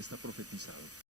está profetizado.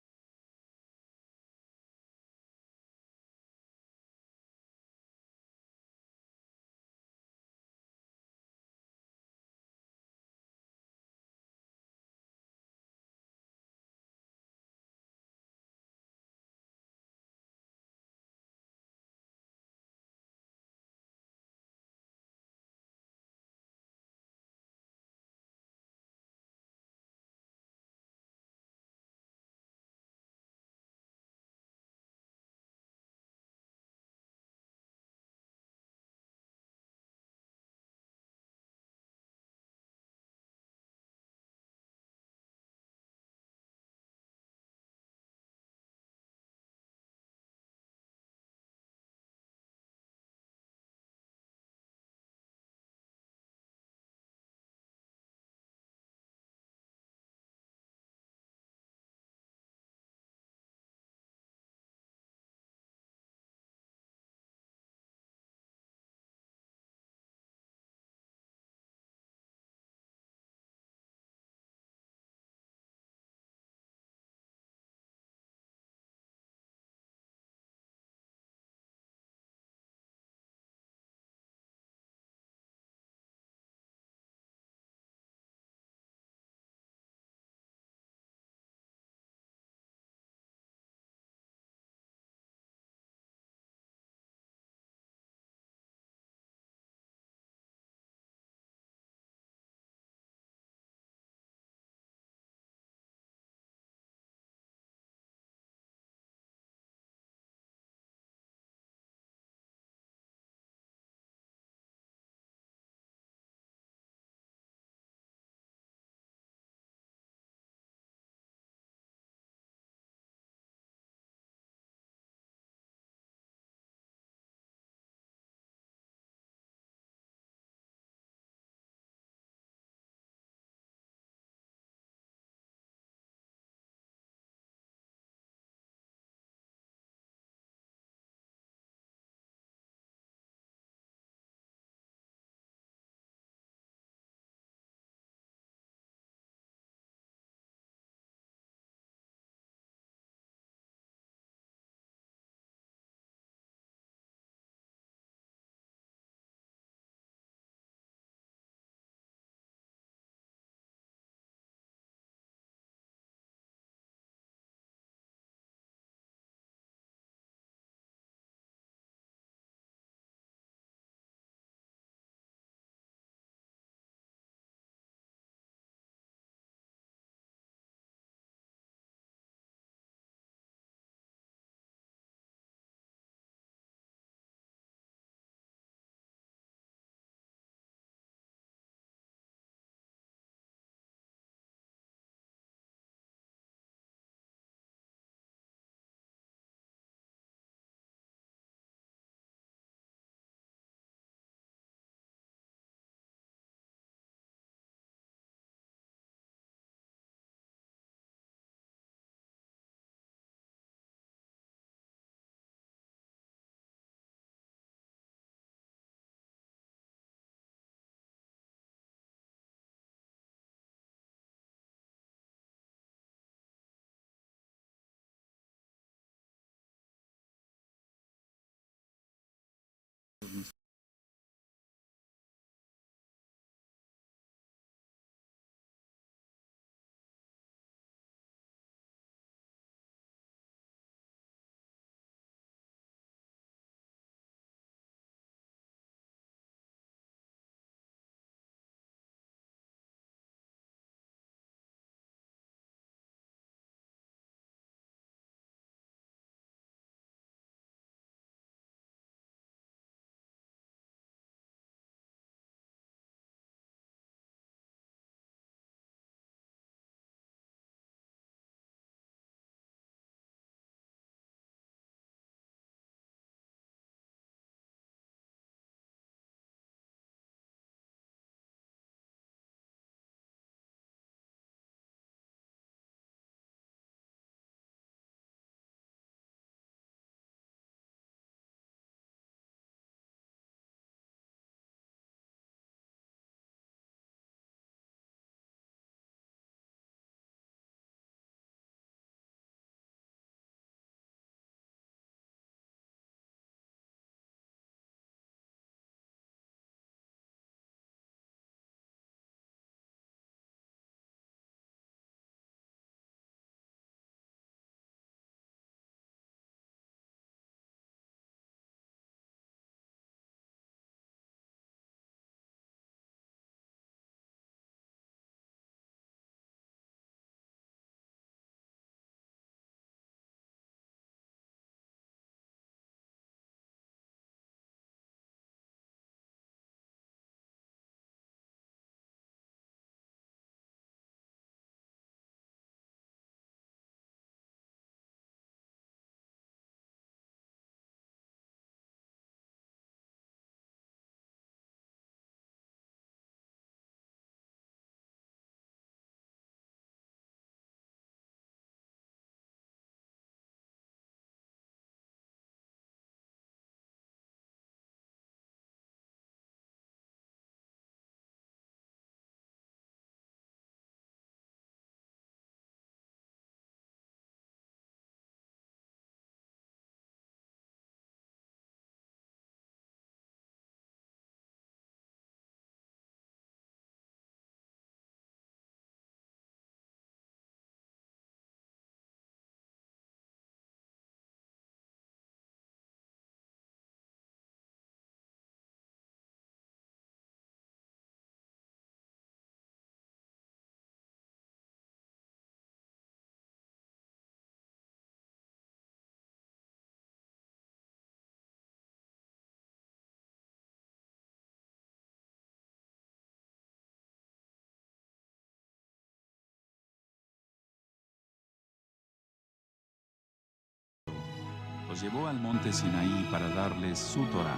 los llevó al monte Sinaí para darles su Torá.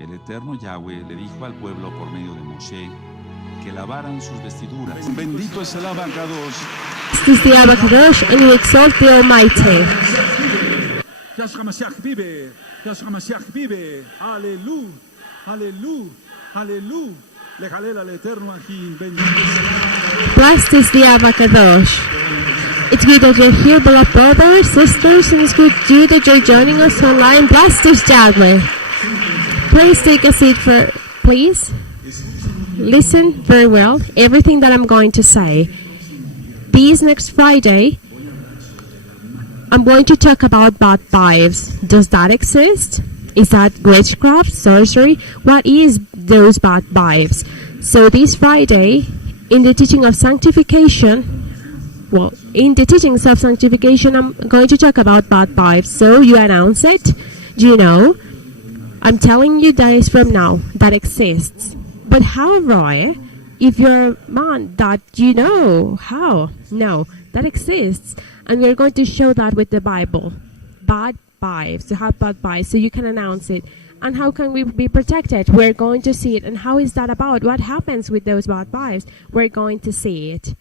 El eterno Yahweh le dijo al pueblo por medio de Moshe que lavaran sus vestiduras. Bendito es el Abacados. This is the Abacadosh, and we exalt the Almighty. Yahshua Mashiach vive. Yahshua Mashiach vive. Aleluya. Aleluya. Aleluya. Le jalel al eterno aquí. Bendito es el Abacadosh. Blessed is the Abacadosh. It's good that you're here, beloved brothers, sisters, and it's good you that you're joining us online. Blessed is Yahweh. Please take a seat please. Listen very well, everything that I'm going to say. This next Friday, I'm going to talk about bad vibes. Does that exist? Is that witchcraft, sorcery? What is those bad vibes? So this Friday, in the teaching of sanctification, I'm going to talk about bad vibes. So you announce it. Do you know? I'm telling you that is from now. That exists. But how, Roeh? If you're a man that you know, how? No, that exists. And we're going to show that with the Bible. Bad vibes, to have bad vibes, so you can announce it. And how can we be protected? We're going to see it. And how is that about? What happens with those bad vibes? We're going to see it.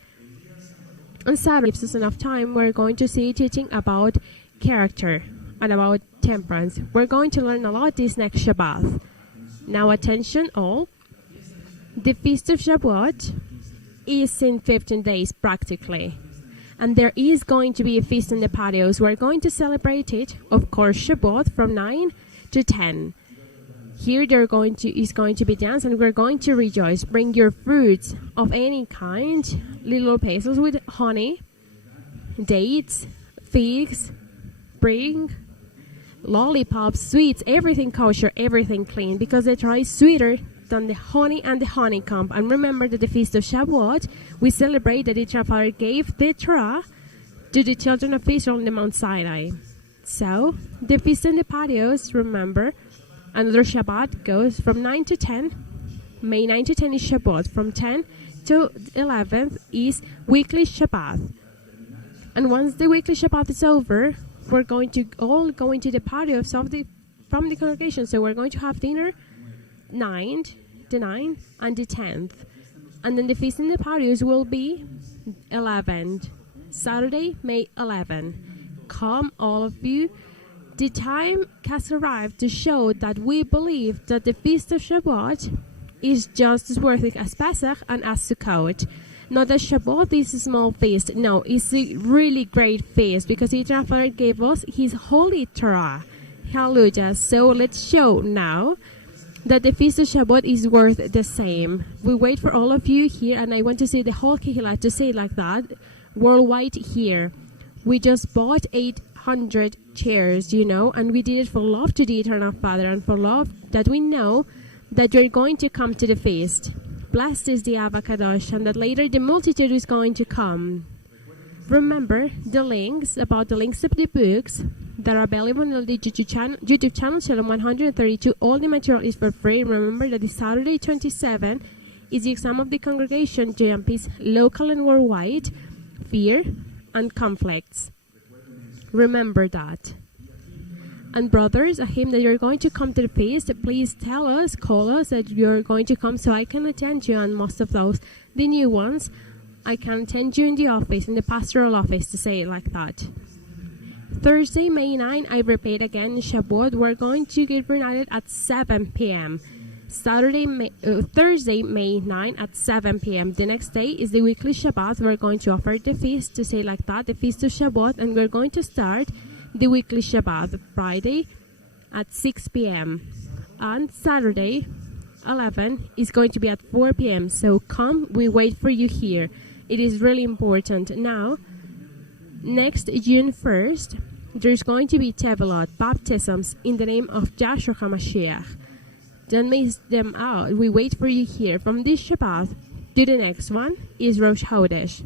On Saturday, if there's enough time, we're going to see teaching about character and about temperance. We're going to learn a lot this next Shabbat. Now attention all. The Feast of Shavuot is in 15 days practically. And there is going to be a feast in the patios. We're going to celebrate it, of course, Shavuot from 9 to 10. Here is going to be dance and we're going to rejoice. Bring your fruits of any kind, little pesos with honey, dates, figs, bring lollipops, sweets, everything kosher, everything clean, because the Torah is sweeter than the honey and the honeycomb. And remember that the Feast of Shavuot, we celebrate that the Father gave the Torah to the children of Israel on the Mount Sinai. So, the feast in the patios, remember, another Shabbat goes from 9 to 10. May 9 to 10 is Shabbat. From 10 to 11th is weekly Shabbat. And once the weekly Shabbat is over, we're going to all go into the patios from the congregation. So we're going to have dinner 9 and the 10th. And then the feast in the patios will be 11th. Saturday, May 11. Come, all of you. The time has arrived to show that we believe that the Feast of Shavuot is just as worthy as Pesach and as Sukkot. Not that Shavuot is a small feast. No, it's a really great feast because the Father gave us His holy Torah. Hallelujah. So let's show now that the Feast of Shavuot is worth the same. We wait for all of you here, and I want to say the whole Kehillah to say it like that, worldwide here. We just bought 800 chairs, and we did it for love to the Eternal Father and for love that we know that you're going to come to the feast. Blessed is the Abacadosh, and that later the multitude is going to come. Remember the links of the books that are available on the YouTube channel Shalom 132. All the material is for free. Remember that the Saturday 27 is the exam of the congregation, JMPs, local and worldwide, fear and conflicts. Remember that. And brothers, a hymn that you're going to come to the feast, please call us that you're going to come so I can attend you. And most of those, the new ones, I can attend you in the office, in the pastoral office, to say it like that. Thursday, May 9, I repeat again, Shavuot, we're going to get reunited at 7 p.m. Thursday, May 9 at 7 p.m. The next day is the weekly Shabbat. We're going to offer the feast, to say like that, the Feast of Shavuot, and we're going to start the weekly Shabbat Friday at 6 p.m. And Saturday, 11, is going to be at 4 p.m. So come, we wait for you here. It is really important. Now, next June 1st, there's going to be Tevilot, baptisms in the name of Yahshua HaMashiach. Don't miss them out. We wait for you here. From this Shabbat to the next one is Rosh Chodesh.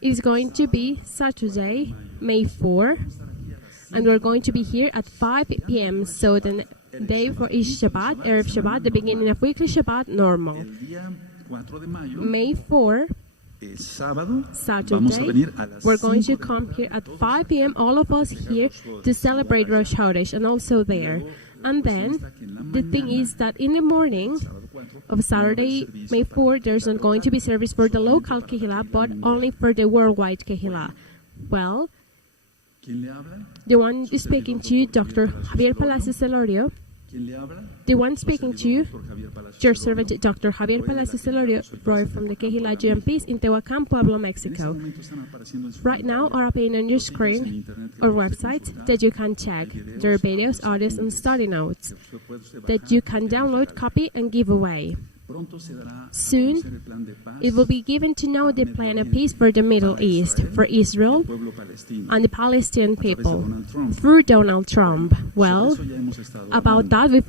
It is going to be Saturday, May 4, and we're going to be here at 5 p.m. So the day for each Shabbat, Erev Shabbat, the beginning of weekly Shabbat, normal. May 4, Saturday, we're going to come here at 5 p.m., all of us here, to celebrate Rosh Chodesh, and also there. And then, the thing is that in the morning of Saturday, May 4, there's not going to be service for the local Kehillah, but only for the worldwide Kehillah. Well, the one speaking to you, Dr. Javier Palacios Celorio. The one speaking to you, your servant, Dr. Javier Palacios Celorio, Roeh from the Kehillah GMPs in Tehuacan, Pueblo, Mexico. Right now, are appearing on your screen or website that you can check. There are videos, audios, and study notes that you can download, copy, and give away. Soon, it will be given to know the plan of peace for the Middle East, for Israel and the Palestinian people, through Donald Trump. Well, about that we've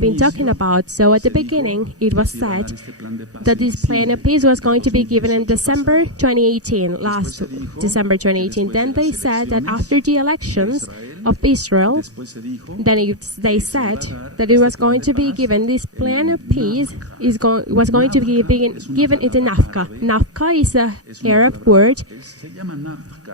been talking about. So at the beginning, it was said that this plan of peace was going to be given in December 2018, last December 2018. Then they said that after the elections of Israel, they said that it was going to be given, this plan of peace was going to be given in the Nafka. Nafka is an Arab word.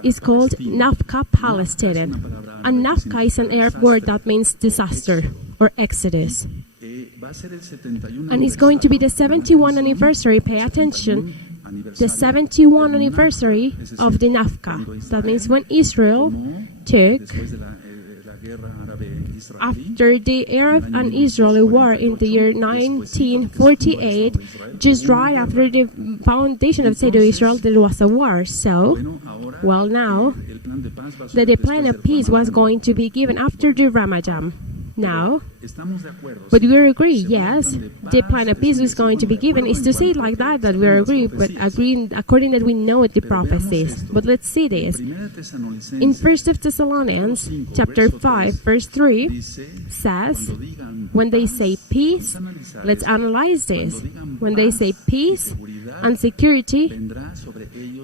It's called Nafka Palestinian. And Nafka is an Arab word that means disaster or exodus. And it's going to be the 71st anniversary, pay attention, the 71st anniversary of the Nafka. That means when Israel took, after the Arab and Israeli war in the year 1948, just right after the foundation of the State of Israel, there was a war. So, well, now, the plan of peace was going to be given after the Ramadan. Now, but we agree, yes, the plan of peace is going to be given. Is to say it like that we agree, but agreeing according that we know what the prophecies. But let's see this. In 1 Thessalonians chapter 5, verse 3 says, when they say peace, let's analyze this. When they say peace and security,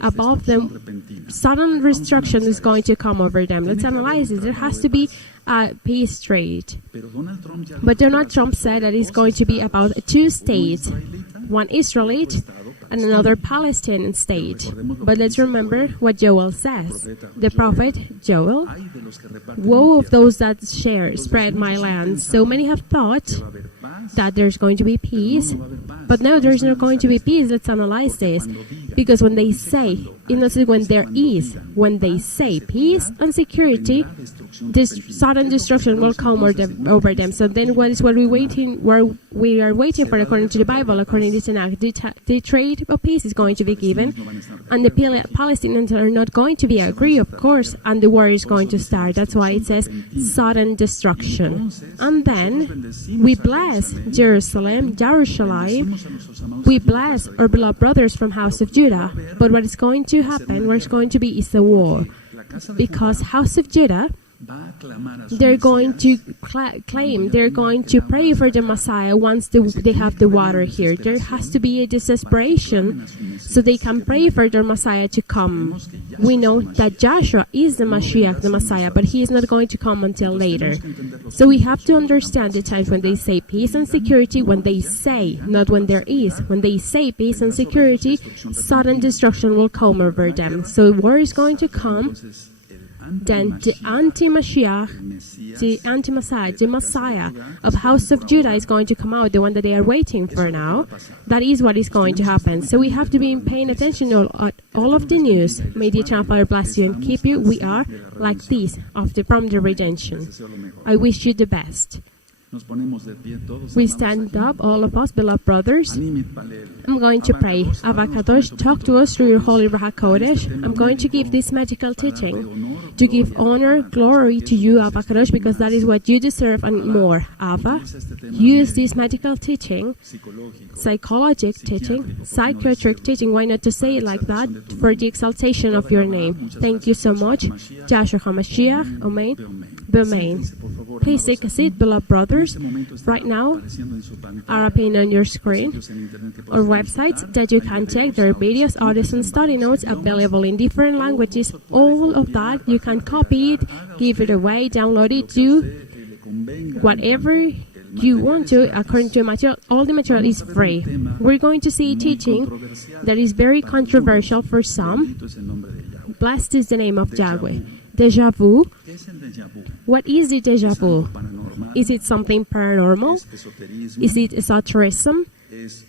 above them, sudden destruction is going to come over them. Let's analyze this. There has to be a peace trade. But Donald Trump said that it's going to be about two states, one Israelite and another Palestinian state. But let's remember what Joel says. The prophet Joel, woe of those that spread my land. So many have thought that there's going to be peace, but no, there's not going to be peace. Let's analyze this. Because when they say, when there is, when they say peace and security, this sudden destruction will come over them. So then what is what we are waiting for according to the Bible, according to the Tanakh? The trade of peace is going to be given, and the Palestinians are not going to be agree, of course, and the war is going to start. That's why it says sudden destruction. And then we bless Jerusalem, we bless our beloved brothers from House of Judah. But what is going to happen, what's going to be, is a war. Because House of Judah, they're going to claim, they're going to pray for the Messiah once they have the water here. There has to be a desperation so they can pray for their Messiah to come. We know that Joshua is the Mashiach, the Messiah, but he is not going to come until later. So we have to understand the times when they say peace and security, when they say, not when there is. When they say peace and security, sudden destruction will come over them. So war is going to come. Then the anti-Mashiach, the anti-Messiah, the Messiah of House of Judah is going to come out, the one that they are waiting for now. That is what is going to happen. So we have to be paying attention to all of the news. May the eternal Father bless you and keep you. We are like this from the redemption. I wish you the best. We stand up, all of us, beloved brothers. I'm going to pray. Abba Kadosh, talk to us through your holy Ruach HaKodesh. I'm going to give this magical teaching to give honor, glory to you, Abba Kadosh, because that is what you deserve and more. Abba, use this magical teaching, psychologic teaching, psychiatric teaching, why not to say it like that, for the exaltation of your name. Thank you so much. Joshua HaMashiach, Amen. Amen. Please take a seat, beloved brothers. Right now, are appearing on your screen or websites that you can check. There are videos, audios, and study notes available in different languages. All of that, you can copy it, give it away, download it, do whatever you want to, according to material, all the material is free. We're going to see teaching that is very controversial for some. Bendito es el nombre de Yahweh. Blessed is the name of Yahweh. Deja vu. ¿Qué es el déjà vu? What is the deja vu? Paranormal. Is it something paranormal? Es esoterismo. Is it esotericism? Es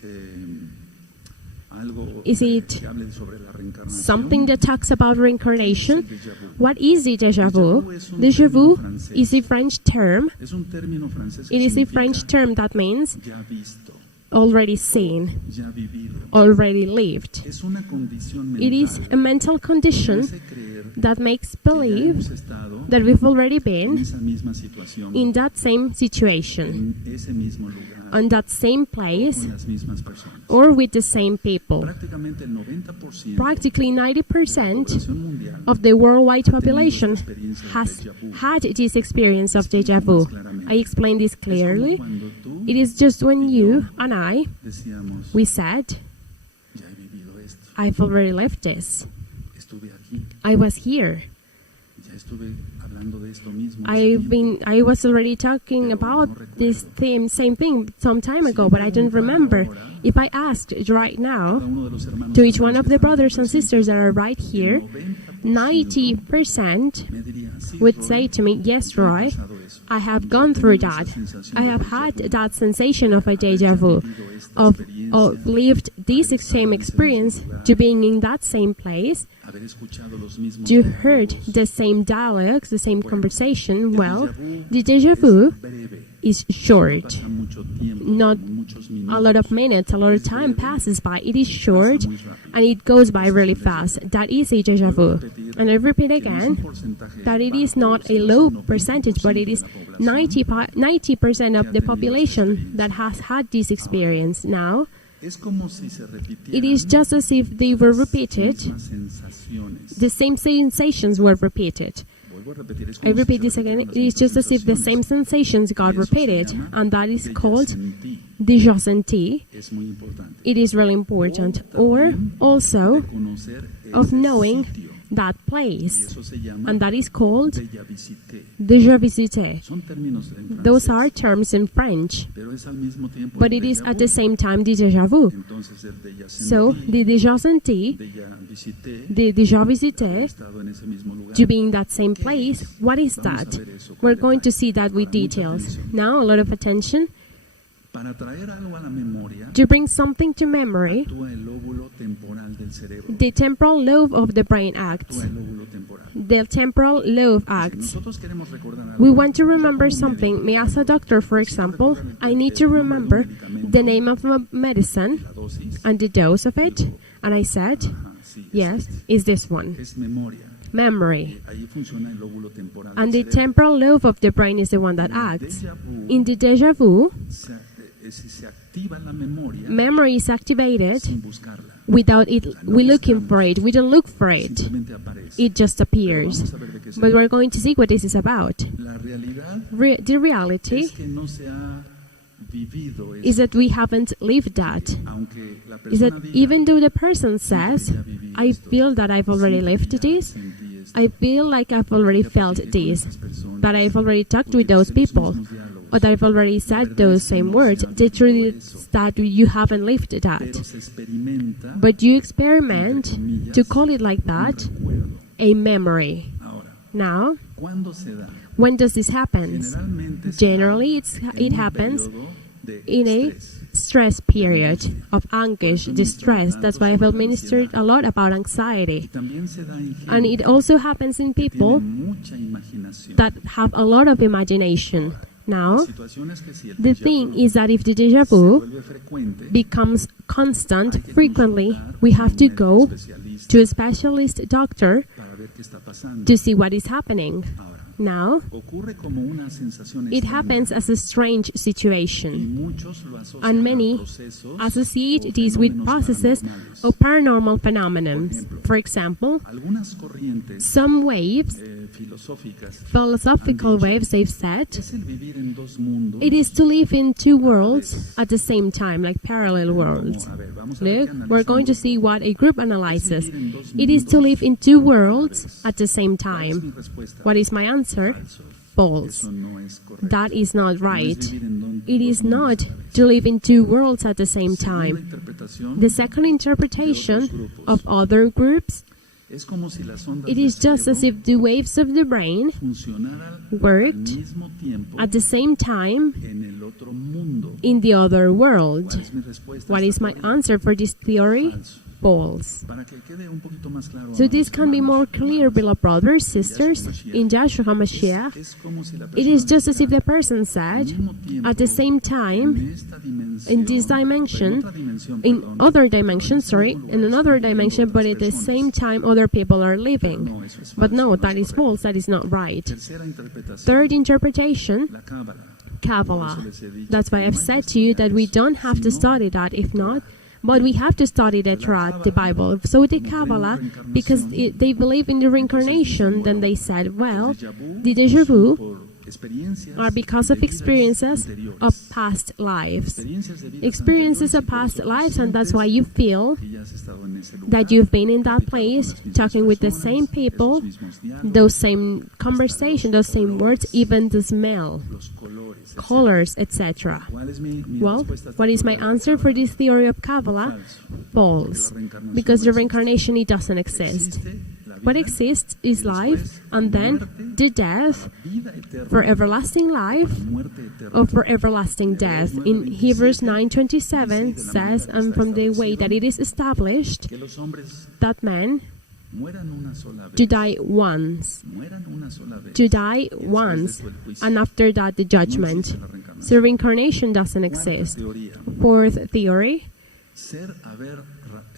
algo Is it que hable sobre la reencarnación. Something that talks about reincarnation? Déjà vu. What is the deja vu? Deja vu is a French term. Es un término francés que It is a significa French term that means ya visto, already seen, ya vivido. already lived. Es una condición mental It is a mental que condition hace creer that makes que ya believe hemos estado that we've already en been esa misma situación, in that same situation, en ese mismo lugar, on that same place, con las mismas personas. or with the same people. Prácticamente el 90% Practically de la 90% población mundial of the worldwide population has had this experience of deja vu. I explained this clearly. cuando tú It is just when you and I, decíamos, we said, ya he vivido esto, I've already lived this. estuve aquí, I was here. ya estuve hablando de esto mismo. I was already talking about this same thing some time ago, but I don't remember. If I asked right now to each one of the brothers and sisters that are right here, 90% would say to me, yes, Roy, I have gone through that. I have had that sensation of a deja vu, of lived this same experience, to being in that same place, to heard the same dialogues, the same conversation. Well, the deja vu is short. Not a lot of minutes, a lot of time passes by. It is short and it goes by really fast. That is a deja vu. And I repeat again that it is not a low percentage, but it is 90% of the population that has had this experience. Now, it is just as if they were repeated, the same sensations were repeated. I repeat this again, it is just as if the same sensations got repeated, and that is called déjà senti. It is really important. Or also of knowing that place, and that is called déjà visité. Those are terms in French, but it is at the same time the déjà vu. So the déjà senti, the déjà visité, to be in that same place, what is that? We're going to see that with details. Now, a lot of attention. To bring something to memory, the temporal lobe of the brain acts. The temporal lobe acts. We want to remember something. Me as a doctor, for example, I need to remember the name of my medicine and the dose of it. And I said, yes, is this one. Memory. And the temporal lobe of the brain is the one that acts. In the deja vu, memory is activated without it. We're looking for it. We don't look for it. It just appears. But we're going to see what this is about. The reality is that we haven't lived that. Is that even though the person says, I feel that I've already lived this, I feel like I've already felt this, that I've already talked with those people, or that I've already said those same words, the truth is that you haven't lived that. But you experiment, to call it like that, a memory. Now, when does this happen? Generally, it happens in a stress period of anguish, distress. That's why I've administered a lot about anxiety. And it also happens in people that have a lot of imagination. Now, the thing is that if the deja vu becomes constant, frequently, we have to go to a specialist doctor to see what is happening. Now, it happens as a strange situation, and many associate these with processes of paranormal phenomena. For example, some waves philosophical waves, they've said, es el vivir en dos mundos. it is to live in two worlds at the same time, like parallel worlds. A ver, vamos a ver Look, qué we're going to analizamos. see what a group analyzes. It is to live in two worlds at the same ¿Cuál es mi time. respuesta? What is my answer? Falso. False. Eso no es correcto. That is not No right. es vivir en It is dos mundos not a la vez. to live in two worlds at the same Segunda time. interpretación, The second interpretation of other groups, es como si las ondas it del is just as cerebro if the waves of the brain funcionaran al worked mismo tiempo at the same time en el otro mundo. in the other ¿Cuál world. es mi respuesta a What esta is my teoría? answer for this theory? Falso. False. Para que quede un poquito más claro, So this amados can be more hermanos, clear, beloved brothers, sisters, in Joshua HaMashiach. es como si la It is persona just as if dijera, the person al said, mismo tiempo, at the same en time, esta dimensión, in this o en dimension, otra dimensión, in perdón, other dimension, en sorry, otro in lugar another están viviendo dimension, but otras at the personas. same time other people are No, living. eso es But falso, no, no that es is correcto. false, that is not right. Tercera interpretación, Third interpretation, la cábala. Kabbalah. Por eso les he dicho That's why que I've no hay said que to you estudiar that we eso, don't have to sino study that, if not, but we have to study the the Bible. So the como creen en Kabbalah, reencarnación, because they believe in the reincarnation, then they said, well, the déjà deja vu por experiencias are because of de vidas experiences anteriores. of past lives. Experiencias de vidas Experiences anteriores, of y por past eso lives, tú and that's why sientes you feel que ya has estado en ese lugar, that you've been in that platicado con place, las mismas talking with the personas, same people, esos mismos diálogos, those same conversation, those same words, even the smell, los colores, etcétera. colors, etc. ¿Cuál es mi Well, respuesta a esta what is my teoría? answer for this theory of Kabbalah? Falso. False. Because the reincarnation, it doesn't exist. Existe la What vida, exists is y life, después and then muerte, the death vida eterna, for everlasting life muerte eterna. or for everlasting death. In Hebrews 9:27 says, and from the way that it is established, Que los hombres that man mueran una sola vez, to die once, mueran una sola vez, to die y después de once, eso el juicio. and after that the No judgment. existe la reencarnación. So reincarnation doesn't Cuarta exist. teoría, Fourth theory, haber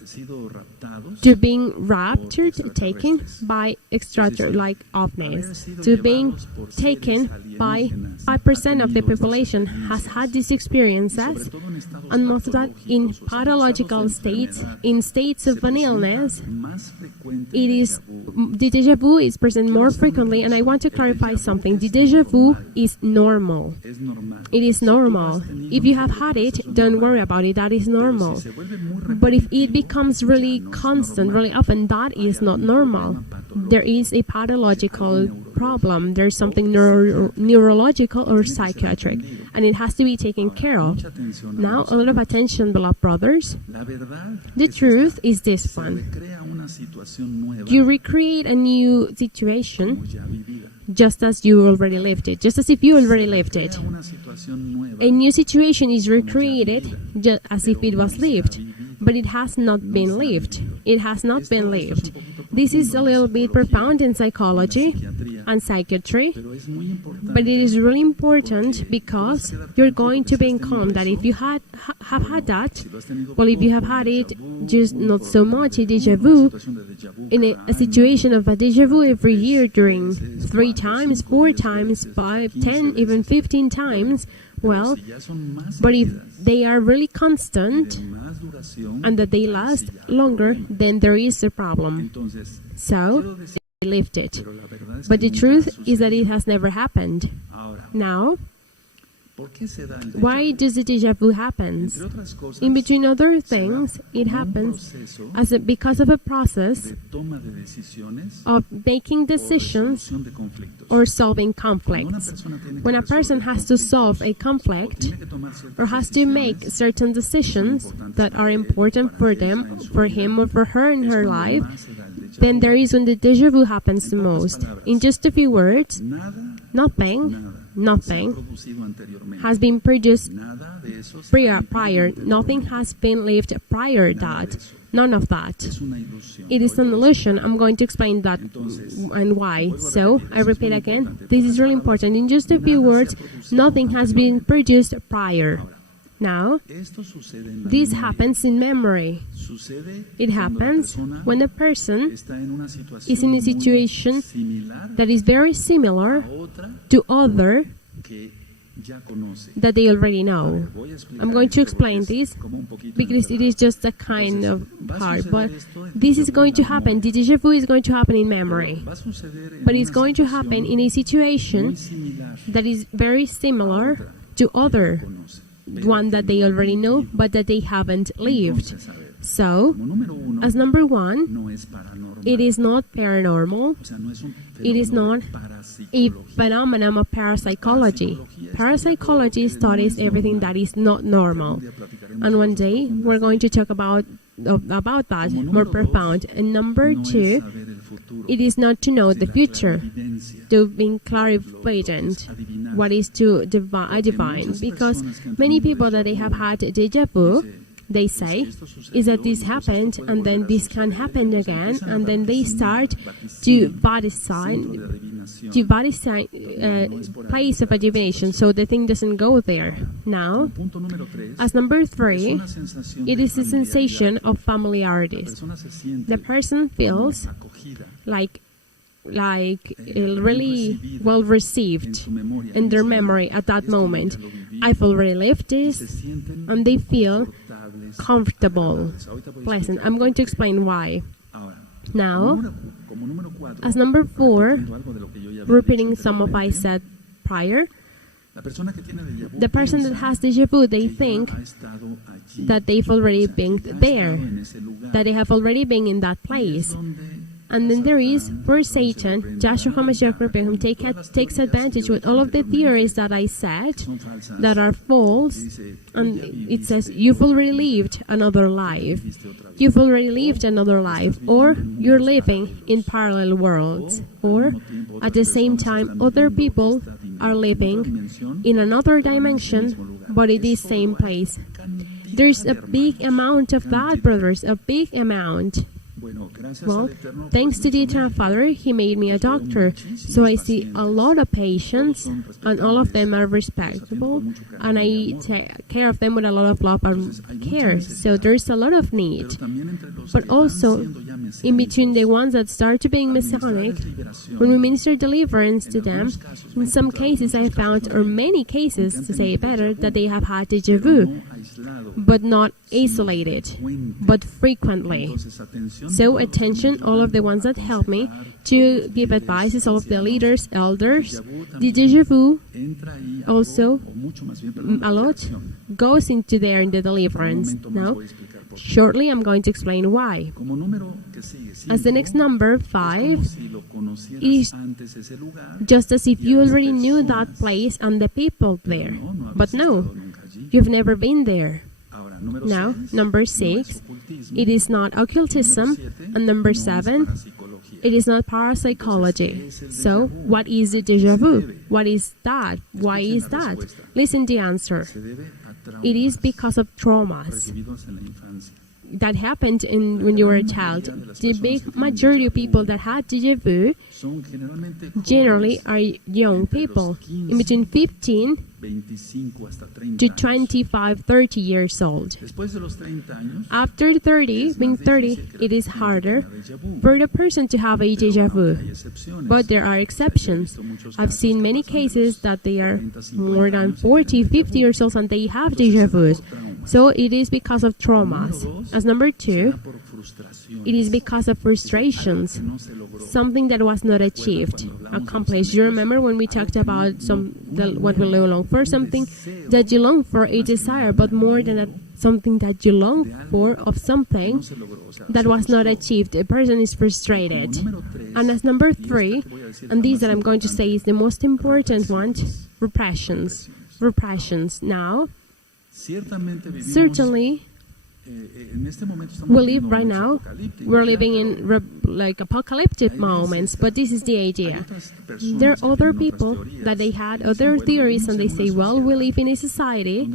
sido raptados, to being raptured, taken by like ovnis, to being taken by 5% of the population has had these y experiences, sobre todo en estados and most of that in patológicos, o sea, pathological estados de states, enfermedad, in states se of an illness. presenta más frecuente It el is déjà vu. the deja vu is present more frequently, and I want to clarify something. The deja vu is normal. Es normal. It is Si tú normal. has tenido If you un have had it, don't worry about it. That is Pero normal. si se vuelve muy But if it repetitivo, becomes really ya no es constant, normal. really often, that Hay is not algún normal. problema patológico. There is a pathological problem. There's something neurological or psychiatric, and it has to be taken care of. Mucha atención, Now, amados a lot of hermanos. attention, beloved brothers. La verdad The es truth esta. is this Se one. recrea una situación nueva You recreate a new como situation ya vivida. just as you already lived it, just as if you already Se lived it. recrea una situación nueva A new situation is recreated just as if it was lived, but it has not been lived. It has not been lived. This is a little bit profound in psychology and psychiatry, pero es muy importante but it is really important because you're going to be calm that if you have had that, si lo has tenido well, if you have poco, had déjà it, vu, just not so por much a una deja vu, situación de déjà vu in cada a año, situation of a deja vu every year during veces, 3 4, times, 5, 4 10 times, veces, 5, 15 10, even veces. 15 times, Pero well, si ya son más but if seguidas they are really y constant de más duración, and that they ahí last sí ya hay longer, problema. then there is a problem. Entonces, So, quiero decir, they lived it. pero la verdad es But que the nunca truth ha is that it sucedido. has never happened. Ahora, Now, ¿por qué se da el déjà why vu? does the deja vu happen? Entre otras cosas, In between other se da things, it como un happens proceso because of a process de toma de decisiones of making o decisions resolución de conflictos. or solving Cuando una conflicts. persona tiene que When a person resolver has to conflictos, solve a o conflict tiene que tomar ciertas or has to make decisiones, certain decisions that are important for them, for him or for her in es her cuando life, más se da el déjà then vu. there is when the deja vu happens the most. In just a few words, Nada, nothing, nada se ha nothing producido anteriormente. has been produced Nada de eso se ha prior. vivido Nothing anteriormente. has been lived prior that. None of that. Es una ilusión. It is an illusion. I'm going to explain that Entonces, and why. vuelvo a So, repetir, I eso es repeat muy again, importante. this is really important. In just a few Nada se ha words, producido nothing has been produced prior. Ahora, Now, esto sucede en la this memoria. happens in memory. Sucede It cuando la happens persona when a person está en una situación is in a muy situation similar that is very a similar otra to other que that they already know. I'm going to explain this because it is just a kind of part, but this is going to happen. The déjà vu is going to happen in memory, but it's going to happen in a situation that is very similar to other one that they already know, but that they haven't lived. So, as number one, it is not paranormal. It is not a phenomenon of parapsychology. Parapsychology studies everything that is not normal. And one day, we're going to talk about that more profound. And number two, it is not to know the future, to be clarivident, what is to divine. Because many people that they have had deja vu, they say, is that this happened and then this can happen again, and then they start to body sign place of divination, so the thing doesn't go there. Now, as number three, it is a sensation of familiarities. The person feels like really well received in their memory at that moment. I've already lived this, and they feel comfortable, pleasant. I'm going to explain why. Now, as number four, repeating some of what I said prior, the person that has deja vu, they think that they've already been there, that they have already been in that place. And then there is, for Satan, Joshua HaMashiach takes advantage with all of the theories that I said that are false. And it says, you've already lived another life. You've already lived another life. Or you're living in parallel worlds. Or at the same time, other people are living in another dimension, but in this same place. There's a big amount of that, brothers, a big amount. Well, thanks to the Eternal Father, He made me a doctor. So I see a lot of patients, and all of them are respectable, and I take care of them with a lot of love and care. So there's a lot of need. But also, in between the ones that start to being Masonic, when we minister deliverance to them, in some cases I found, or many cases to say it better, that they have had deja vu, but not isolated, but frequently. So attention, all of the ones that help me to give advices, all of the leaders, elders, the deja vu also a lot goes into there in the deliverance. Now, shortly I'm going to explain why. As the next number, 5, is just as if you already knew that place and the people there. But no, you've never been there. Now, number 6, it is not occultism, and number 7, it is not parapsychology. So, what is the deja vu? What is that? Why is that? Listen to the answer. It is because of traumas that happened when you were a child. The big majority of people that had deja vu generally are young people, in between 15 to 25, 30 years old. After 30, being 30, it is harder for the person to have a deja vu. But there are exceptions. I've seen many cases that they are more than 40, 50 years old and they have deja vus. So it is because of traumas. As number 2, it is because of frustrations, something that was not achieved, accomplished. You remember when we talked about what we long for, something that you long for, a desire, but more than that, something that you long for of something that was not achieved. A person is frustrated. And as number 3, and this that I'm going to say is the most important one, repressions. Now, certainly, we live right now, we're living in like apocalyptic moments, but this is the idea. There are other people that they had other theories and they say, well, we live in a society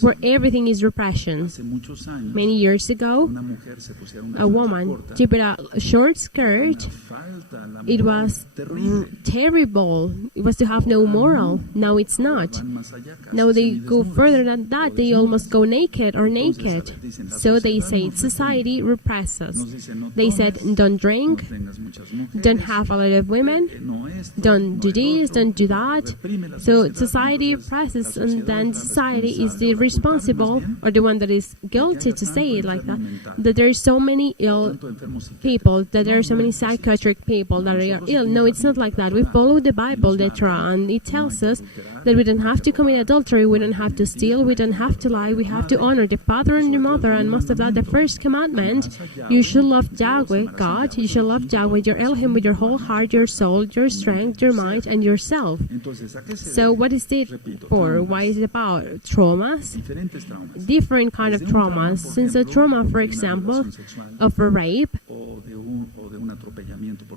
where everything is repression. Many years ago, a woman took a short skirt. It was terrible. it was to have no moral. Now it's not. Now they go further than that. They almost go naked or naked. So they say society represses. They said, don't drink, don't have a lot of women, don't do this, don't do that. So society represses, and then society is the responsible or the one that is guilty, to say it like that, that there are so many ill people, that there are so many psychiatric people that are ill. No, it's not like that. We follow the Bible, the Torah, and it tells us that we don't have to commit adultery, we don't have to steal, we don't have to lie, we have to honor the father and the mother, and most of that, the first commandment, you should love Yahweh, God, you should love Yahweh, your Elohim, with your whole heart, your soul, your strength, your mind, and yourself. So what is it for? Why is it about? Traumas? Different kind of traumas. Since a trauma, for example, of a rape,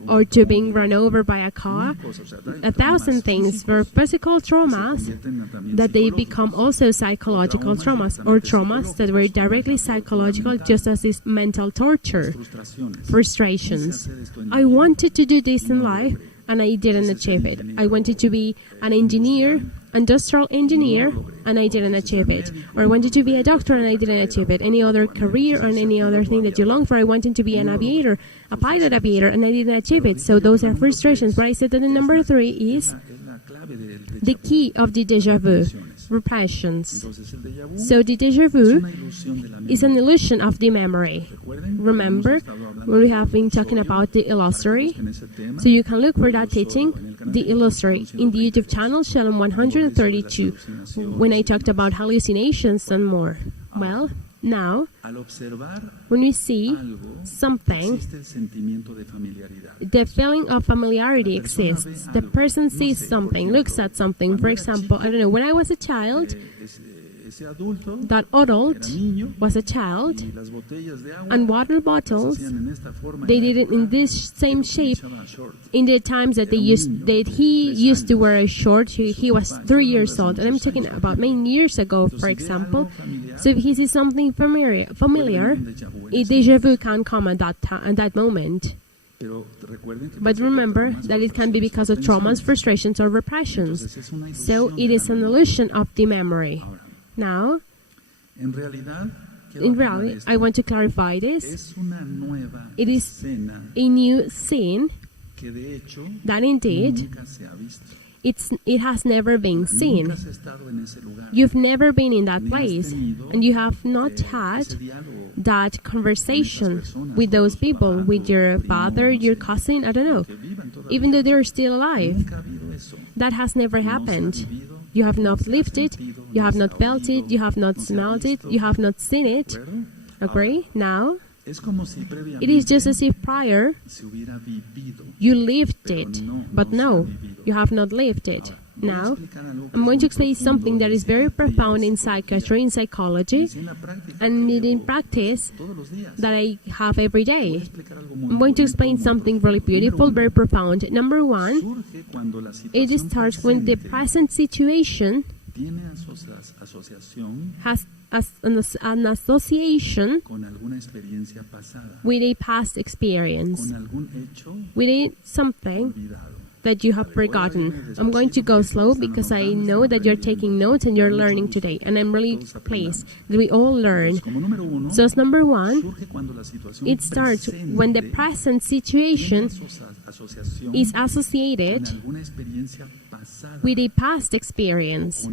or to being run over by a car, 1,000 things for physical traumas that they become also psychological traumas, or traumas that were directly psychological, just as is mental torture, frustrations. I wanted to do this in life and I didn't achieve it. I wanted to be an engineer, industrial engineer, and I didn't achieve it. Or I wanted to be a doctor and I didn't achieve it. Any other career or any other thing that you long for, I wanted to be an aviator, a pilot aviator, and I didn't achieve it. So those are frustrations. But I said that the number 3 is the key of the deja vu, repressions. So the deja vu is an illusion of the memory. Remember when we have been talking about the illusory? So you can look for that teaching, the illusory, in the YouTube channel Shalom 132, when I talked about hallucinations and more. Well, now, when we see something, the feeling of familiarity exists. The person sees something, looks at something. For example, I don't know, when I was a child, that adult was a child, and water bottles, they did it in this same shape in the times that he used to wear a short. He was 3 years old, and I'm talking about many years ago, for example. So if he sees something familiar, a deja vu can come at that moment. But remember that it can be because of traumas, frustrations, or repressions. So it is an illusion of the memory. Now, in reality, I want to clarify this. It is a new scene that indeed it has never been seen. You've never been in that place, and you have not had that conversation with those people, with your father, your cousin, I don't know, even though they're still alive. That has never happened. You have not lived it, you have not felt it, you have not smelled it, you have not seen it. Agree? Now, it is just as if prior you lived it, but no, you have not lived it. Now, I'm going to explain something that is very profound in psychiatry, in psychology, and in practice that I have every day. I'm going to explain something really beautiful, very profound. Number 1, it starts when the present situation has an association with a past experience, with something that you have forgotten. I'm going to go slow because I know that you're taking notes and you're learning today, and I'm really pleased that we all learn. So as number 1, it starts when the present situation is associated with a past experience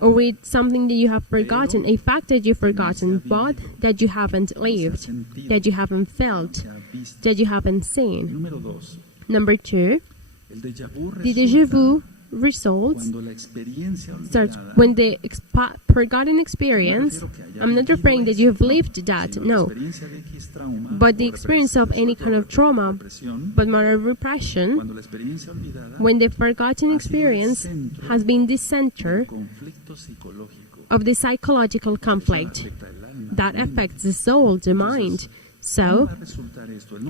or with something that you have forgotten, a fact that you've forgotten, but that you haven't lived, that you haven't felt, that you haven't seen. Number 2, the deja vu results starts when the forgotten experience, I'm not referring that you've lived that, no, but the experience of any kind of trauma, but more of repression, when the forgotten experience has been the center of the psychological conflict that affects the soul, the mind. So,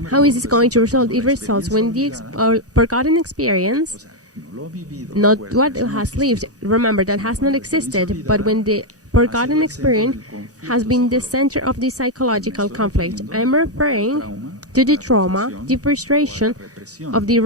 how is this going to result? It results when the forgotten experience, not what has lived, remember that has not existed, but when the forgotten experience has been the center of the psychological conflict. I'm referring to the trauma, the frustration of the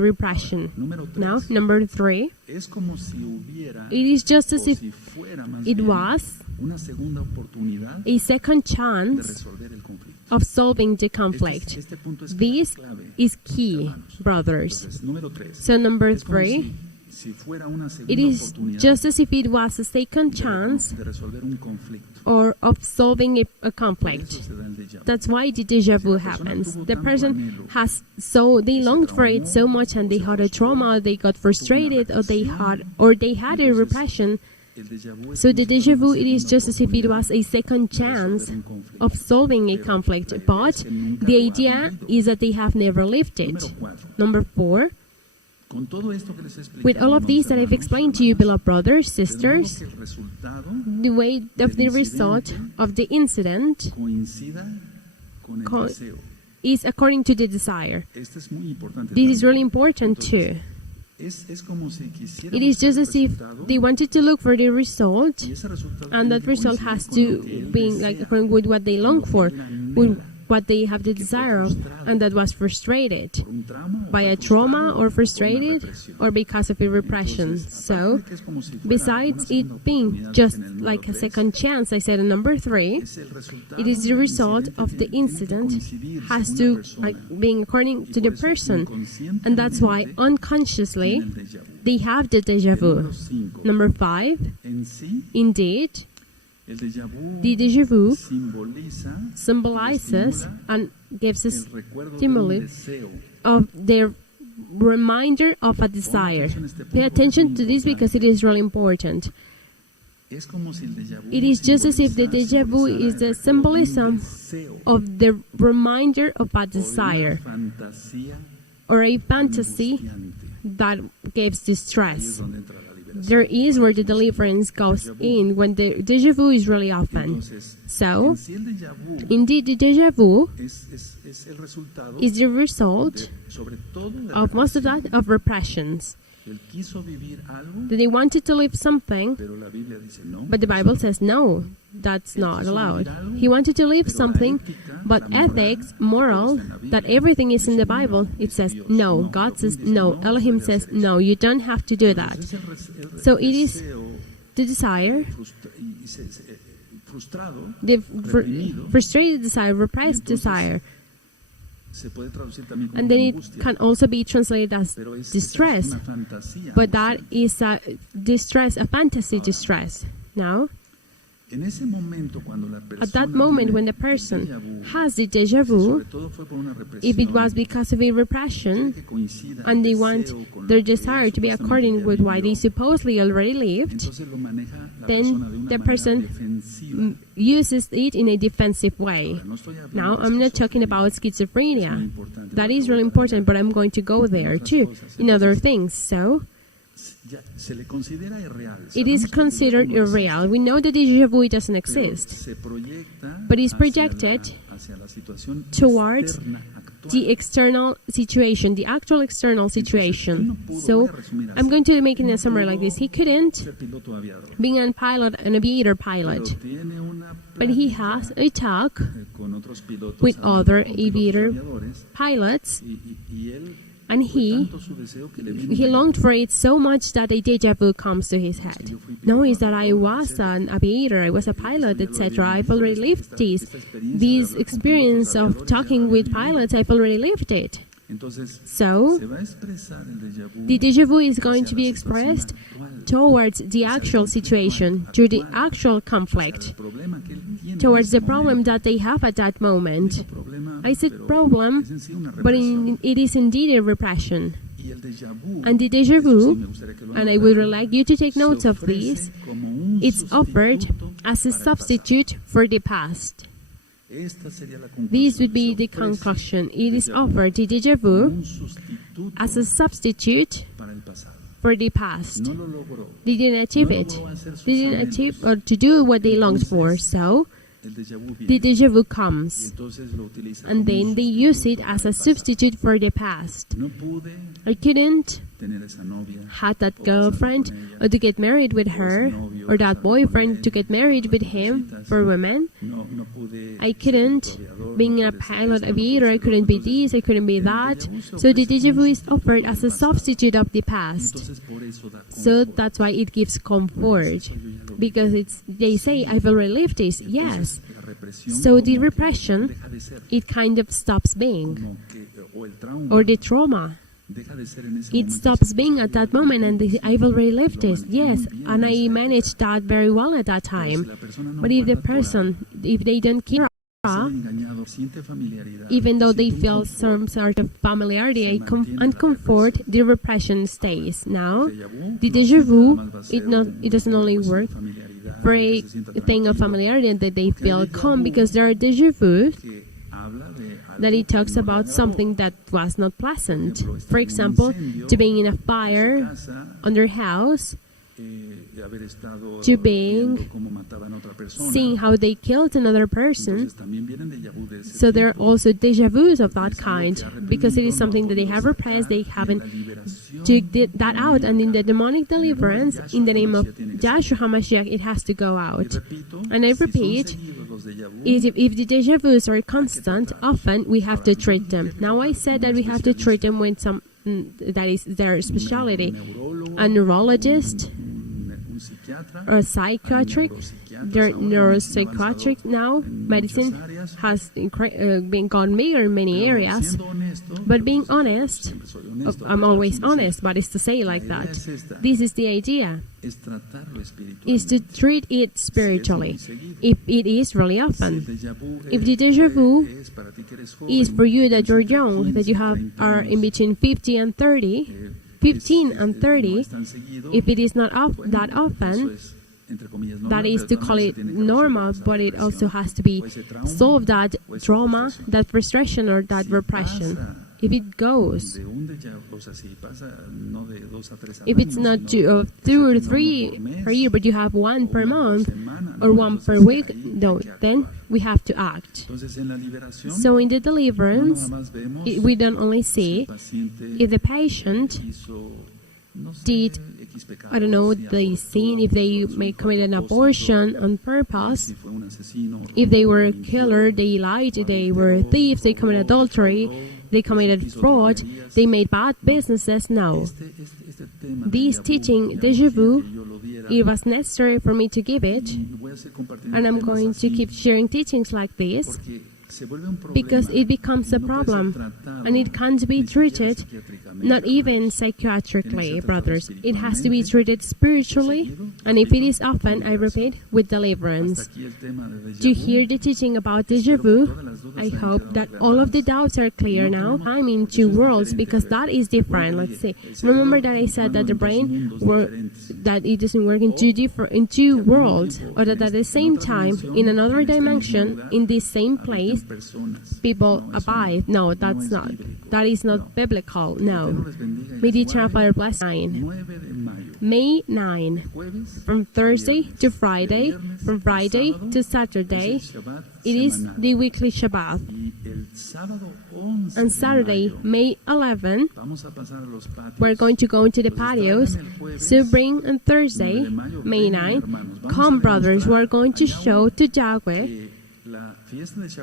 repression. Now, number 3, es como si hubiera it is just as o if si fuera más it bien was una segunda oportunidad a second de chance resolver el conflicto. of solving the conflict. Este punto es This clave. is key, brothers. Entonces, número 3. So number Es como 3, si fuera una segunda it is oportunidad just as if it was a second chance de resolver un conflicto. or of solving a Por conflict. eso se da el déjà vu. That's why the deja vu happens. The person they longed for it so much and they had a trauma, they got frustrated, or they had a repression. El déjà vu es So como the si deja fuera vu, una it is segunda just as if it oportunidad was a second de chance resolver un conflicto. of solving a conflict, but the idea is that they have never lived it. Número 4. Number 4, Con todo esto que les he explicado, with all of these that I've explained to you, beloved brothers, de modo sisters, que el resultado the way of the result of the incident coincida con el Co- deseo. is according to the desire. Este es muy importante. This is también. really important too. Es como si quisiéramos It is just el as if resultado, they wanted to look for the result, y ese resultado and tiene that que result coincidir has con to lo que él be desea, like according with what they long con lo for, que él anhela, with what they have the desire of, and that was frustrated por un trauma o by a fue trauma frustrado or por una frustrated represión. or because of a repression. Entonces, So, aparte de que es como si fuera besides una segunda it being oportunidad just en el número like a 3, second chance, I said in number 3, es el resultado it is the del result incidente, of the tiene que incident coincidir has según to la persona, like being according y to the por eso person, and that's why inconscientemente unconsciously tiene el déjà vu. they have the deja El vu. número 5. Number 5, En sí, indeed, el déjà vu the deja vu simboliza symbolizes estimula and gives us el recuerdo de un stimuli deseo. of their reminder of a desire. Pay attention to this because it is really important. Es como si el déjà vu It is just as if the simbolizara deja vu is the el recuerdo de un symbolism deseo of the reminder of a o de una desire fantasía or a fantasy angustiante. that gives Ahí es distress. donde entra la liberación. There is where the deliverance goes in when the deja vu is really often. Entonces, So, en sí el déjà vu indeed, the deja vu es el resultado is the result de, sobre todo de of most of that of repressions. Él quiso vivir algo, That they wanted to live something, pero la Biblia dice no. but the Bible says no, that's not allowed. He wanted to live something, but ethics, moral, that everything is in the Bible, it says no. God says no. Elohim says no, you don't have to do that. So it is the desire, frustrado, the reprimido, frustrated desire, repressed desire, se puede traducir también como and then it angustia, can also be translated as pero es distress. una fantasía. But that is a distress, a fantasy distress. Now, En ese momento, cuando la persona at that moment when the tiene el déjà person vu, has the deja sobre vu, todo fue por una represión, if it was because of a quiere repression, que coincida and they el want deseo con their lo que él desire to be supuestamente according ya with what they vivió, supposedly already lived, entonces lo maneja la then persona de una the manera person defensiva. uses it in a defensive way. Ahora, no estoy hablando Now, de I'm not talking esquizofrenia. about schizophrenia. Es muy importante, That porque is voy really a important, hablar but I'm going to go there otras too, cosas. in other Entonces, things. So, ya se le considera irreal. it is Sabemos que el considered déjà vu no existe, irreal. We know that the deja vu doesn't pero exist, se proyecta but it's hacia projected hacia la situación towards externa actual. the external situation, the actual external situation. So, I'm going to make it in a summary like this. He couldn't Ser piloto aviador, be an aviator pero pilot, tiene una but he plática, has a talk con otros pilotos, with hablando other con pilotos aviator aviadores, pilots, y él and fue he tanto su deseo que le vino he un longed for it so much that a deja vu comes to his head. No, is that I was an aviator, I was a pilot, etc. I've already lived this experience of talking with pilots, I've already lived it. Entonces, So, se va a expresar el déjà vu the deja vu is going to hacia be la situación expressed actual, towards the actual situation, to the actual conflict, hacia el problema que él tiene en towards ese the problem momento. that they have at that moment. Digo problema, I said pero problem, es en sí una but represión. it is indeed a repression. Y el déjà vu, And the deja eso sí vu, me gustaría que lo and I would anotaran, like you to take se notes of ofrece these, como un it's offered sustituto as a para el pasado. substitute for the past. Esta sería la conclusión. This would be Se the ofrece conclusion. It is déjà vu offered, the deja como vu, un sustituto as a substitute para el pasado. for the past. No lo logró. They didn't achieve it. They didn't achieve or to do what they longed for. So, El déjà vu the viene. deja vu Y comes. entonces lo utiliza And como un then they use it sustituto as para a el pasado. substitute for the past. No pude I couldn't had that girlfriend or to get married with her, or that boyfriend to get married with him for women. I couldn't. Being a pilot aviator, I couldn't be this, I couldn't be that. So the déjà vu is offered as a substitute of the past. So that's why it gives comfort. Because they say, I've already lived this. Yes. So the repression, it kind of stops being. Or the trauma. It stops being at that moment, and I've already lived this. Yes, and I managed that very well at that time. But if the person, if they don't care, even though they feel some sort of familiarity and comfort, the repression stays. Now, the déjà vu, it doesn't only work for a thing of familiarity and that they feel calm, because there are déjà vus that it talks about something that was not pleasant. For example, to being in a fire on their house, to being seeing how they killed another person. So there are also déjà vus of that kind, because it is something that they have repressed, they haven't took that out, and in the demonic deliverance, in the name of Yahshua HaMashiach, it has to go out. And I repeat, if the déjà vus are constant, often we have to treat them. Now I said that we have to treat them when some that is their specialty. A neurologist, or a psychiatric, they're neuropsychiatric now. Medicine has been gone bigger in many areas. But being honest, I'm always honest, but it's to say like that. This is the idea, is to treat it spiritually, if it is really often. If the déjà vu is for you that you're young, that you are in between 15 and 30, if it is not that often, that is to call it normal, but it also has to be solved, that trauma, that frustration, or that repression. If it goes, if it's not 2 or 3 per year, but you have 1 per month or 1 per week, no, then we have to act. So in the deliverance, we don't only see if the patient did, I don't know, they sin, if they may commit an abortion on purpose, if they were a killer, they lied, they were thieves, they committed adultery, they committed fraud, they made bad businesses. No. This teaching, déjà vu, it was necessary for me to give it, and I'm going to keep sharing teachings like this, because it becomes a problem, and it can't be treated, not even psychiatrically, brothers. It has to be treated spiritually, and if it is often, I repeat, with deliverance. To hear the teaching about déjà vu, I hope that all of the doubts are clear now. I'm in 2 worlds, because that is different. Let's see. Remember that I said that the brain that it doesn't work in 2 worlds, or that at the same time, in another dimension, in this same place, people abide. No, that's not. That is not biblical. No. May the Eternal Father bless. May 9. From Thursday to Friday, from Friday to Saturday, it is the weekly Shabbat. On Saturday, May 11, we're going to go into the patios. So bring on Thursday, May 9, come brothers, we're going to show to Yahweh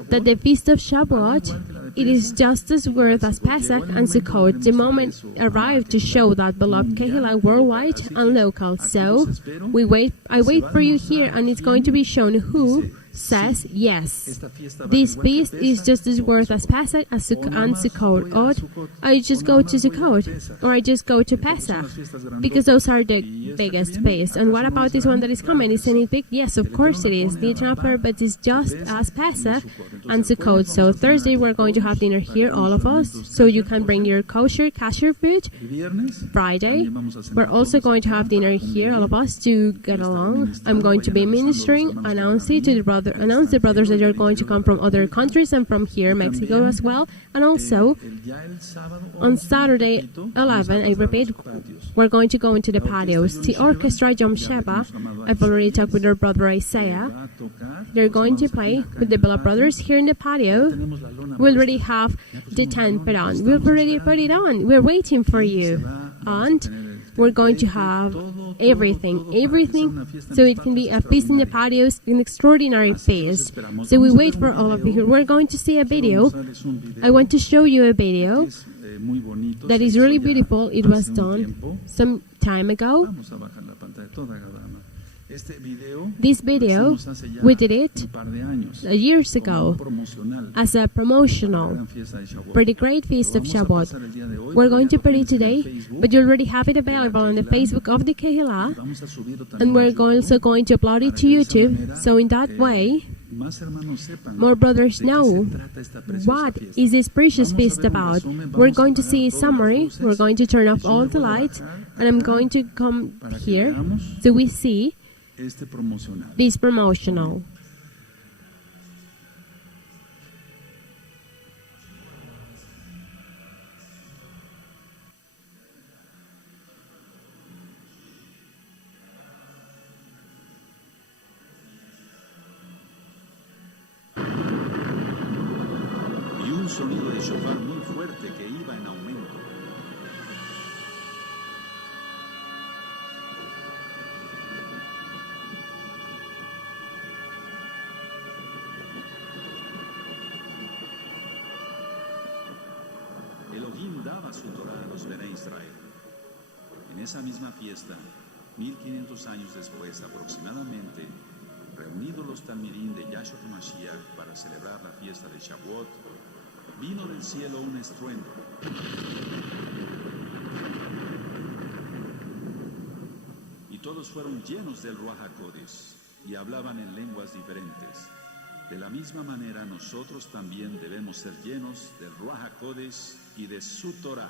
that the Feast of Shavuot, it is just as worth as Pesach and Sukkot. The moment arrived to show that beloved Kehillah worldwide and local. So I wait for you here, and it's going to be shown who says yes. This feast is just as worth as Pesach and Sukkot. Or I just go to Sukkot, or I just go to Pesach, because those are the biggest feasts. And what about this one that is coming? Isn't it big? Yes, of course it is. The Eternal Purpose is just as Pesach and Sukkot. So Thursday we're going to have dinner here, all of us, so you can bring your kosher food. Friday we're also going to have dinner here, all of us, to get along. I'm going to be ministering, announcing to the brothers that are going to come from other countries and from here, Mexico as well. And also on Saturday 11, I repeat, we're going to go into the patios. The orchestra Yom Sheva, I've already talked with our brother Isaiah. They're going to play with the beloved brothers here in the patio. We already have the tent put on. We've already put it on. We're waiting for you. and we're going to have everything, so it can be a feast in the patios, an extraordinary feast. So we wait for all of you here. We're going to see a video. I want to show you a video that is really beautiful. It was done some time ago. This video, we did it years ago as a promotional for the great feast of Shavuot. We're going to put it today, but you already have it available on the Facebook of the Kehillah, and we're also going to upload it to YouTube, so in that way more brothers know what is this precious feast about. We're going to see a summary. We're going to turn off all the lights, and I'm going to come here so we see this promotional. Y un sonido de shofar muy fuerte que iba en aumento. Elohim daba su Torah a los Bene Israel. En esa misma fiesta, 1500 años después aproximadamente, reunidos los Talmidim de Yahshua HaMashiach para celebrar la fiesta de Shavuot, vino del cielo un estruendo. Y todos fueron llenos del Ruach HaKodesh y hablaban en lenguas diferentes. De la misma manera nosotros también debemos ser llenos del Ruach HaKodesh y de su Torah.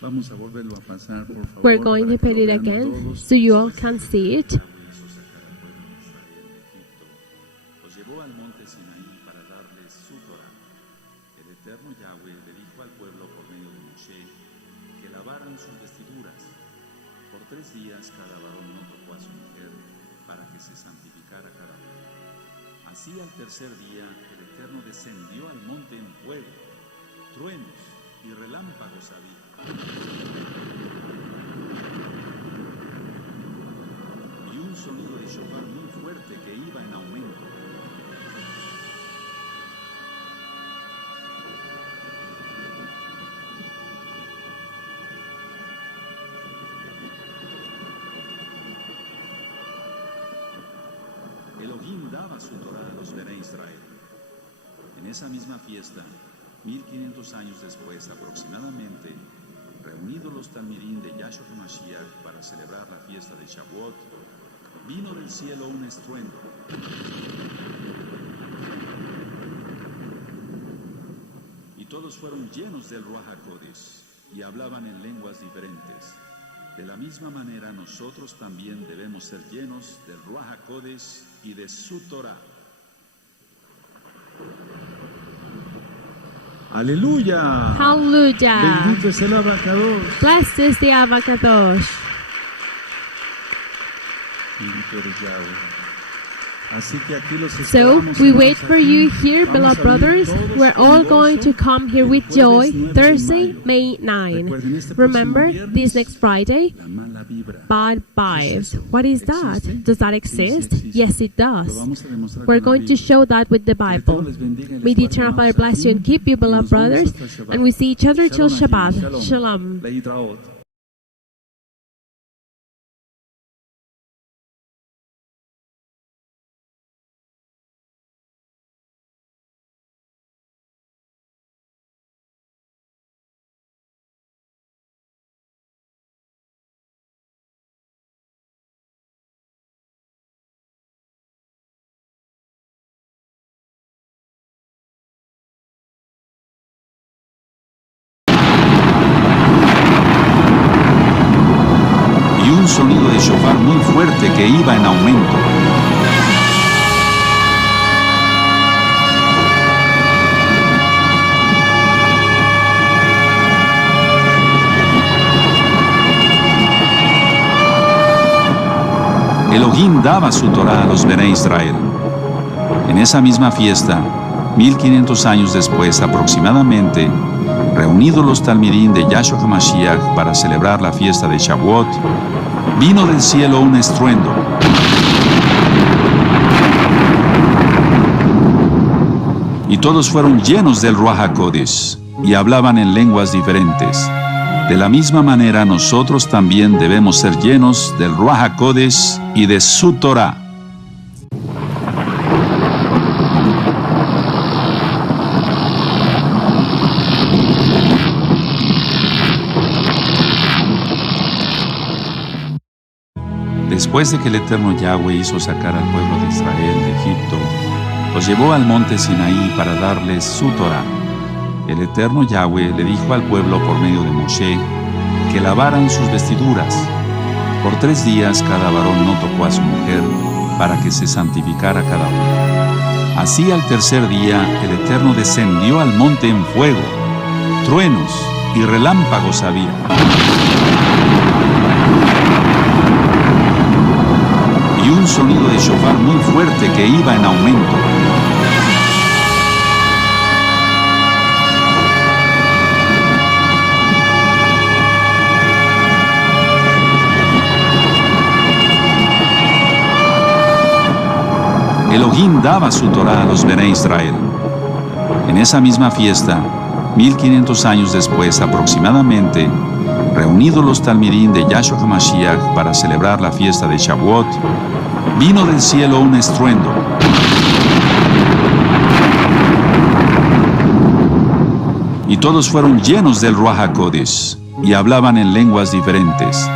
Vamos a volverlo a pasar, por favor. We're going to put it again so you all can see it. Los llevó al monte Sinaí para darles su Torah. El eterno Yahweh le dijo al pueblo por medio de Moshe que lavaran sus vestiduras. Por 3 días cada varón no tocó a su mujer para que se santificara cada uno. Así al tercer día el Eterno descendió al monte en fuego, truenos y relámpagos había. Y un sonido de shofar muy fuerte que iba en aumento. Elohim daba su Torah a los Bene Israel. En esa misma fiesta, 1500 años después aproximadamente, reunidos los Talmidim de Yahshua HaMashiach para celebrar la fiesta de Shavuot, vino del cielo un estruendo. Y todos fueron llenos del Ruach HaKodesh y hablaban en lenguas diferentes. De la misma manera nosotros también debemos ser llenos del Ruach HaKodesh y de su Torah. Aleluya. Hallelujah. Bendito es el abacados. Blessed is the Avakadosh. Bendito eres Yahweh. Así que aquí los So esperamos, we hermanos, wait for aquí. you here, Vamos beloved a brothers. venir todos We're con all gozo going to come here with el joy jueves 9 de Thursday, mayo. May 9. Recuerden, este Remember, próximo viernes, this next Friday, la mala vibra. bad ¿Qué es vibes. eso? What is that? ¿Existe? Does that Sí, sí exist? existe. Yes, it Lo does. vamos a demostrar We're con la going to Biblia. show that with the Que el Bible. Eterno les bendiga y les May the guarde, Eternal Father hermanos, bless you and aquí. keep you, Y beloved nos vemos brothers. hasta Shabbat. And we see each other till Shalom, Shabbat. Shalom. Shalom. Leitraot. Y un sonido de shofar muy fuerte que iba en aumento. Elohim daba su Torá a los Bené Israel. En esa misma fiesta, 1500 años después aproximadamente, reunidos los talmidín de Yahshua HaMashiach para celebrar la fiesta de Shavuot, vino del cielo un estruendo. Y todos fueron llenos del Ruach HaKodesh y hablaban en lenguas diferentes. De la misma manera nosotros también debemos ser llenos del Ruach HaKodesh y de su Torah. Después de que el eterno Yahweh hizo sacar al pueblo de Israel de Egipto, los llevó al monte Sinaí para darles su Torá. El eterno Yahweh le dijo al pueblo por medio de Moshe que lavaran sus vestiduras. Por 3 días cada varón no tocó a su mujer para que se santificara cada uno. Así al tercer día el Eterno descendió al monte en fuego, truenos y relámpagos había. Y un sonido de shofar muy fuerte que iba en aumento. Elohim daba su Torá a los Bené Israel. En esa misma fiesta, 1500 años después aproximadamente, reunidos los talmidín de Yahshua HaMashiach para celebrar la fiesta de Shavuot, vino del cielo un estruendo. Y todos fueron llenos del Ruach HaKodesh y hablaban en lenguas diferentes.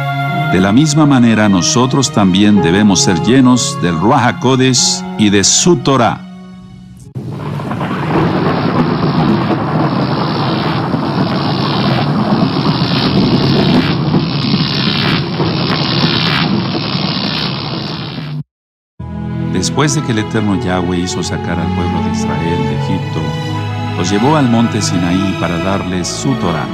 De la misma manera nosotros también debemos ser llenos del Ruach HaKodesh y de su Torah. Después de que el eterno Yahweh hizo sacar al pueblo de Israel de Egipto, los llevó al monte Sinaí para darles su Torá.